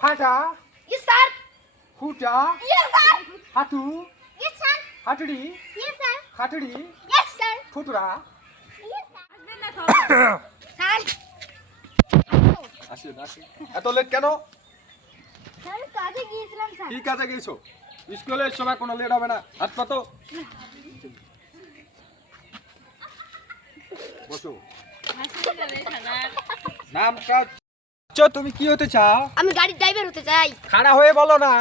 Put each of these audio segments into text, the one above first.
ফাটা Yes, sir. ফুটা Yes, sir. হাঁটু Yes, sir. হাঁটুড়ি Yes, sir. হাঁটুড়ি Yes, sir. ফুটুরা Yes, sir. Sir. আসেন আসেন এত লেট কেন স্যার কাজে গিয়েছিলাম স্যার। কি কাজে গেছো স্কুলের সময় কোনো লেট হবে না হাত পাতো বসো নাম কাজ তুমি কি হতে চাও আমি গাড়ির ড্রাইভার হতে চাই। খাড়া হয়ে বলো না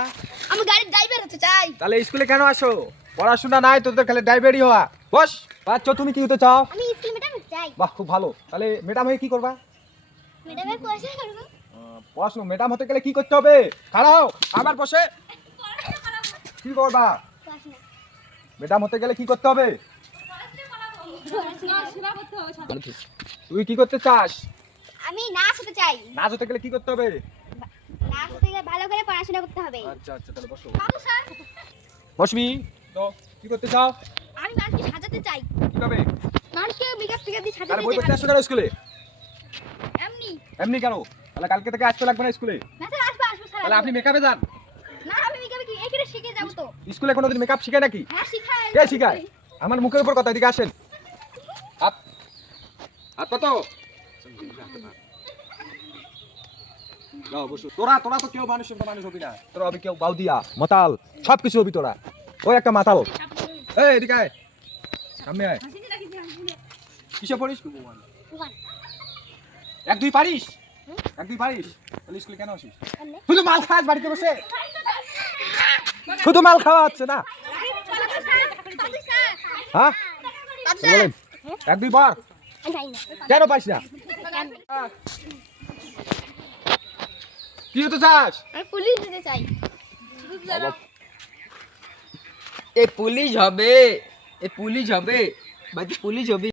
আমি গাড়ির ড্রাইভার হতে চাই। তাহলে স্কুলে কেন আসো পড়াশোনা নাই তোদের খালি ড্রাইভারই হওয়া বস বাচ্চা তুমি কি হতে চাও আমি স্কুল ম্যাডাম হতে চাই। বাহ খুব ভালো তাহলে ম্যাডাম হয়ে কি করবা ম্যাডামের পয়সা করব। পড়াশোনা ম্যাডাম হতে গেলে কি করতে হবে খাড়া হও আবার বসে কি করবা পড়াশোনা। ম্যাডাম হতে গেলে কি করতে হবে তুই কি করতে চাস আমি নাচ হতে চাই। নাচ হতে গেলে কি করতে হবে নাচ হতে গেলে ভালো করে পড়াশোনা করতে হবে। আচ্ছা আচ্ছা তাহলে বসো বাবু স্যার, বসবি তো কি করতে চাও আমি মানুষকে সাজাতে চাই। কিভাবে মানুষকে মেকআপ টেকআপ দিয়ে তাহলে সাজাতে বই পড়তে চাই। আসছো কেন স্কুলে এমনি। এমনি কেন তাহলে কালকে থেকে আসতে লাগবে না স্কুলে না স্যার, আসবো স্যার। তাহলে আপনি মেকআপে যান না, আমি মেকআপে কি এখানে শিখে যাব তো। স্কুলে কোনোদিন মেকআপ শিখায় নাকি হ্যাঁ, শিখাই। কে শিখায় আমার মুখের উপর কথা এদিকে আসেন হাত হাত পাতো যাও বসো তোরা তোরা তো কেউ মানুষ হবি না তোরা হবি কেউ বাউদিয়া মাতাল সব কিছু হবি তোরা ওই একটা মাতাল এই এদিকে আয় সামনে আয় কিসে পড়িস ওখান। এক দুই পারিস এক দুই পারিস তাহলে স্কুলে কেন আসিস এমনি। শুধু মাল খাস বাড়িতে বসে শুধু মাল খাওয়া হচ্ছে না বাবু স্যার। হ্যাঁ বাবু বলেন স্যার। এক দুই বার আমি জানি না। কেন পাইস না কি হতে চাস আমি পুলিশ হতে চাই। এ পুলিশ হবে এ পুলিশ হবে ভাই পুলিশ হবে